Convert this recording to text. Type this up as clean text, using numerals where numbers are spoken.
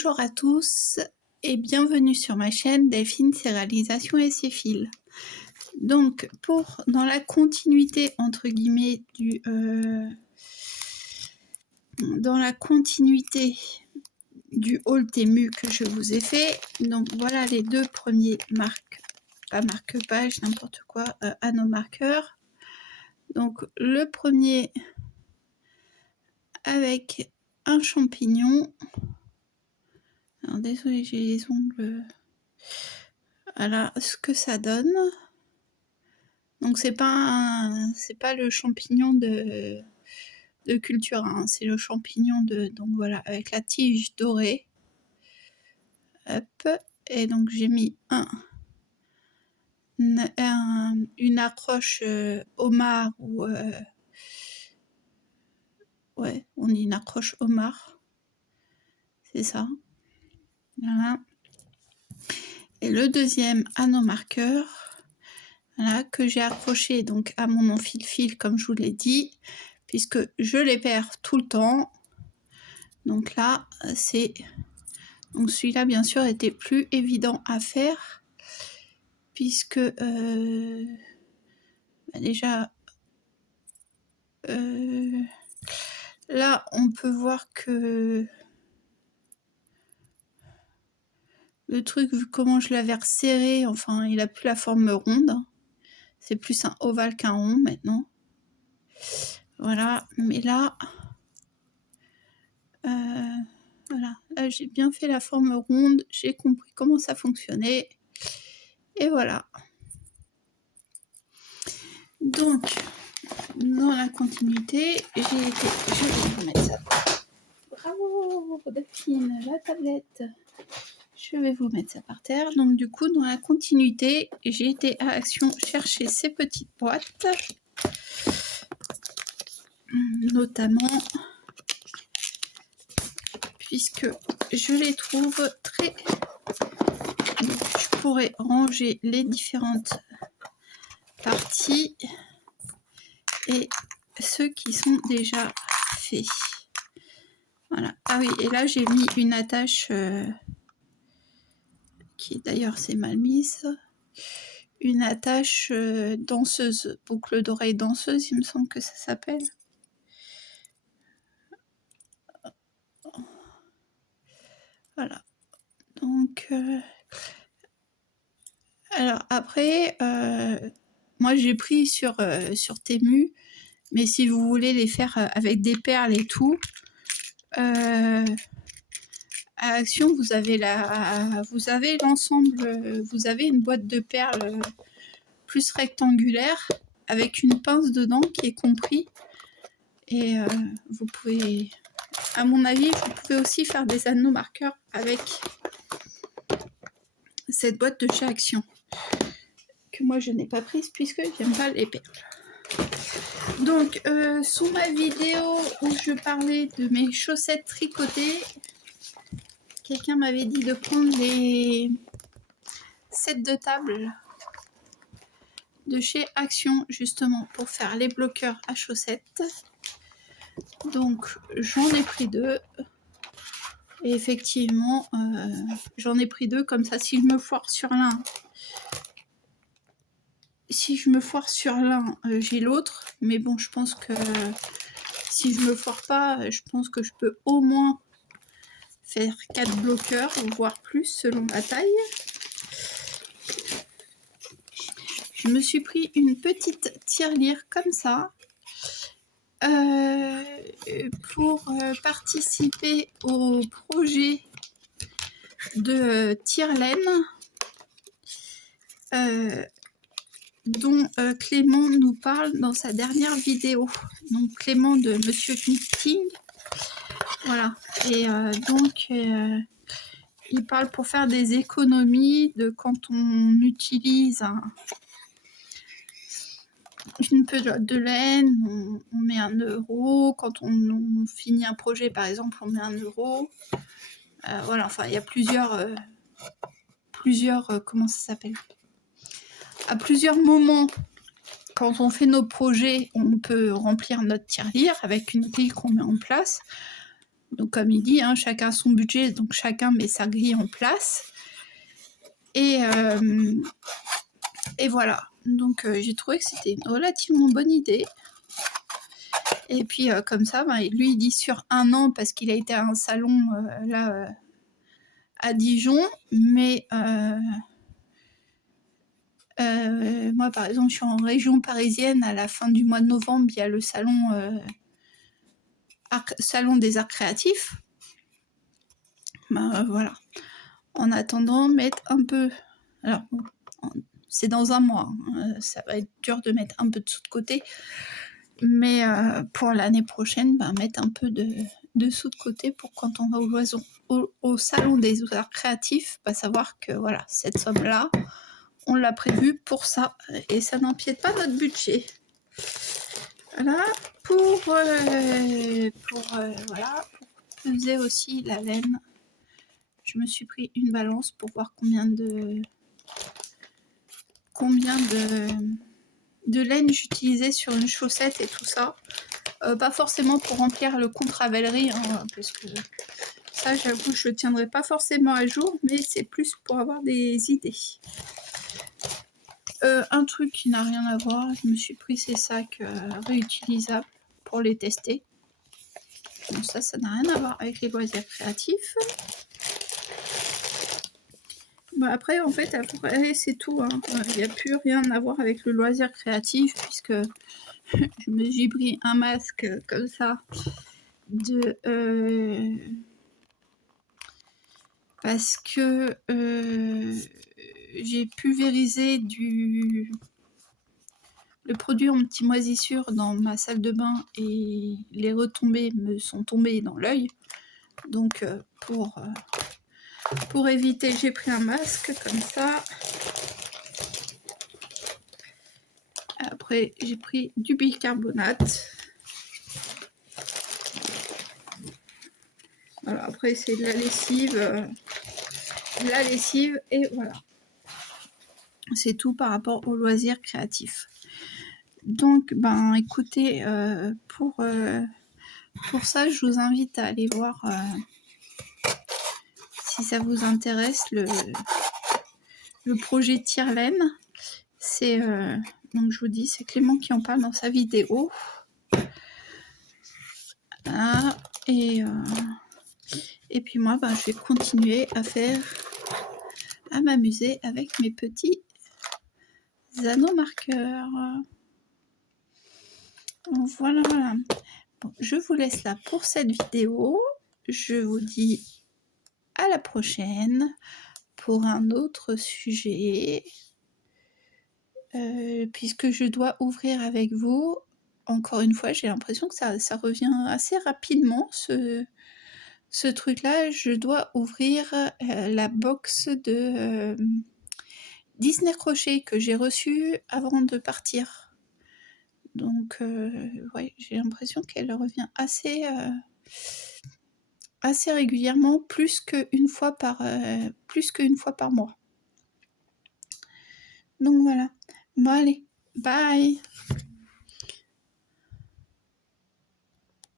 Bonjour à tous et bienvenue sur ma chaîne Delphine, ses réalisations et ses fils. Donc, dans la continuité entre guillemets du haul Temu que je vous ai fait, donc voilà les deux premiers marque-page, n'importe quoi, anneaux marqueurs. Donc le premier avec un champignon. Alors désolé, j'ai les ongles. Voilà ce que ça donne. Donc c'est pas le champignon de culture, hein, c'est le champignon donc voilà, avec la tige dorée. Hop, et donc j'ai mis une accroche homard ou ouais, on dit une accroche homard, c'est ça. Voilà. Et le deuxième anneau marqueur, voilà, que j'ai accroché donc à mon enfile-fil comme je vous l'ai dit, puisque je les perds tout le temps. Donc là, donc celui-là bien sûr était plus évident à faire, puisque déjà là on peut voir que le truc, vu comment je l'avais resserré, enfin il a plus la forme ronde, c'est plus un ovale qu'un rond maintenant. Voilà, mais là voilà, là j'ai bien fait la forme ronde, j'ai compris comment ça fonctionnait, et voilà. Donc dans la continuité, je vais vous mettre ça. Bravo Delphine, la tablette. Je vais vous mettre ça par terre. Donc du coup, dans la continuité, j'ai été à Action chercher ces petites boîtes, notamment puisque je les trouve très... Donc, je pourrais ranger les différentes parties et ceux qui sont déjà faits. Voilà. Ah oui, et là j'ai mis une attache qui d'ailleurs c'est mal mise. Une attache danseuse, boucle d'oreille danseuse, il me semble que ça s'appelle. Voilà. Donc, alors après, moi j'ai pris sur Temu, mais si vous voulez les faire avec des perles et tout, à Action vous avez l'ensemble, vous avez une boîte de perles plus rectangulaire avec une pince dedans qui est compris, et vous pouvez, à mon avis, vous pouvez aussi faire des anneaux marqueurs avec cette boîte de chez Action, que moi je n'ai pas prise puisque j'aime pas les perles. Donc sous ma vidéo où je parlais de mes chaussettes tricotées, quelqu'un m'avait dit de prendre les sets de table de chez Action justement pour faire les bloqueurs à chaussettes. Donc j'en ai pris deux. Et effectivement, j'en ai pris deux, comme ça, si je me foire sur l'un, j'ai l'autre. Mais bon, je pense que si je me foire pas, je pense que je peux au moins faire 4 bloqueurs, voire plus, selon la taille. Je me suis pris une petite tirelire comme ça, pour participer au projet de tire-laine dont Clément nous parle dans sa dernière vidéo. Donc Clément de Monsieur Knitting. Voilà. Et donc il parle pour faire des économies de quand on utilise une pelote de laine, on met 1 €. Quand on finit un projet, par exemple, on met 1 €. Voilà, enfin, il y a plusieurs comment ça s'appelle ? À plusieurs moments, quand on fait nos projets, on peut remplir notre tirelire avec une grille qu'on met en place. Donc comme il dit, hein, chacun son budget, donc chacun met sa grille en place. Et voilà. Donc j'ai trouvé que c'était une relativement bonne idée. Et puis comme ça, lui il dit sur 1 an parce qu'il a été à un salon là à Dijon, mais moi par exemple je suis en région parisienne, à la fin du mois de novembre il y a le salon des arts créatifs. Voilà. En attendant, mettre un peu... Alors, c'est dans 1 mois, hein. Ça va être dur de mettre un peu de sous de côté, mais pour l'année prochaine, mettre un peu de sous de côté pour quand on va au salon des arts créatifs, savoir que voilà, cette somme-là, on l'a prévue pour ça, et ça n'empiète pas notre budget. Voilà, pour peser aussi la laine, je me suis pris une balance pour voir combien de laine j'utilisais sur une chaussette et tout ça. Pas forcément pour remplir le compte Ravelry, hein, parce que ça, j'avoue, je ne tiendrai pas forcément à jour, mais c'est plus pour avoir des idées. Un truc qui n'a rien à voir, je me suis pris ces sacs réutilisables pour les tester. Bon, ça n'a rien à voir avec les loisirs créatifs. Après, en fait, c'est tout. Il n'y a plus rien à voir avec le loisir créatif, puisque je me suis pris un masque comme ça parce que j'ai pulvérisé le produit anti-moisissure dans ma salle de bain et les retombées me sont tombées dans l'œil. Donc pour éviter, j'ai pris un masque comme ça. Après, j'ai pris du bicarbonate. Voilà, après, c'est de la lessive, et voilà. C'est tout par rapport aux loisirs créatifs. Donc, écoutez, pour ça, je vous invite à aller voir, si ça vous intéresse, le projet Tire-Laine. C'est, donc je vous dis, c'est Clément qui en parle dans sa vidéo. Voilà, et puis moi, je vais continuer à m'amuser avec mes petits anneaux marqueurs. Voilà. Bon, je vous laisse là pour cette vidéo. Je vous dis à la prochaine pour un autre sujet. Puisque je dois ouvrir avec vous, encore une fois, j'ai l'impression que ça revient assez rapidement, ce truc-là. Je dois ouvrir la box de Disney Crochet que j'ai reçue avant de partir. Donc, ouais, j'ai l'impression qu'elle revient assez régulièrement, plus qu'une fois par mois. Donc voilà. Bon allez, bye!